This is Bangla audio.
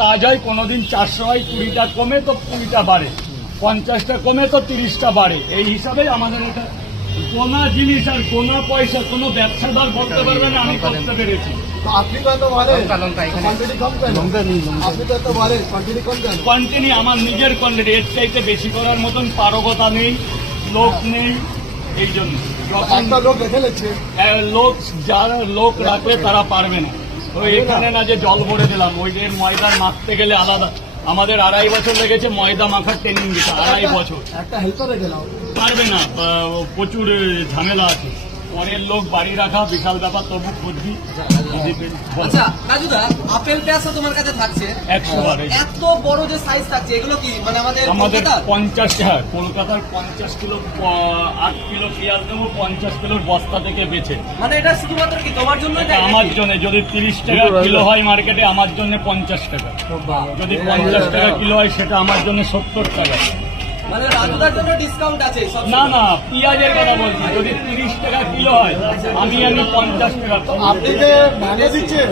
কাজ হয়, কোনোদিন 400 হয়, 20টা কমে তো 20টা বাড়ে, 50টা কমে তো 30টা বাড়ে। এই হিসাবে আমাদের এটা কোনা জিনিস আর কোনা পয়সা কোনো ব্যবসাদার বলতে পারবে না আমি করতে পেরেছি। আপনি তো এত বলেন কোয়ান্টিটি কম কেন? আপনি তো এত বলেন কোয়ান্টিটি কম কেন? কোয়ান্টিটি আমার নিজের কোয়ান্টিটি, এর চাইতে বেশি করার মতন পারগতা নেই, লোক নেই, এই জন্য একটা লোক রেখে নিচ্ছে। লোক যারা লোক রাখলে তারা পারবে না। তো এখানে না যে জল ভরে দিলাম, ওই যে ময়দা মাখতে গেলে আলাদা, আমাদের 2.5 বছর লেগেছে ময়দা মাখার ট্রেনিং দিতে, 2.5 বছর। একটা হেল্পার রেখে নাও। পারবে না, প্রচুর ঝামেলা আছে, পরের লোক বাড়ি রাখা বিশাল ব্যাপার, তবু খুঁজবি। আচ্ছা রাজুদা, আপেল পেঁয়াজও তোমার কাছে থাকছে 100 বার। এত বড় যে সাইজ থাকছে, এগুলো কি মানে আমাদের আমাদের কলকাতার? 50 টাকা, কলকাতার 50 কিলো 8 কিলো পেঁয়াজ দেবো 50 কিলোর বস্তা থেকে বেছে। মানে এটা শুধুমাত্র কি তোমার জন্য? আমার জন্য যদি 30 টাকা কিলো হয় মার্কেটে, আমার জন্য 50 টাকা। যদি 50 টাকা কিলো হয় সেটা আমার জন্য 70 টাকা। মানে রাজুদার জন্য ডিসকাউন্ট আছে সব? না না, পেঁয়াজের কথা বলছি, যদি 30 টাকা কিলো হয় আমি 50 টাকা। আপনি যে ভ্যানে দিচ্ছেন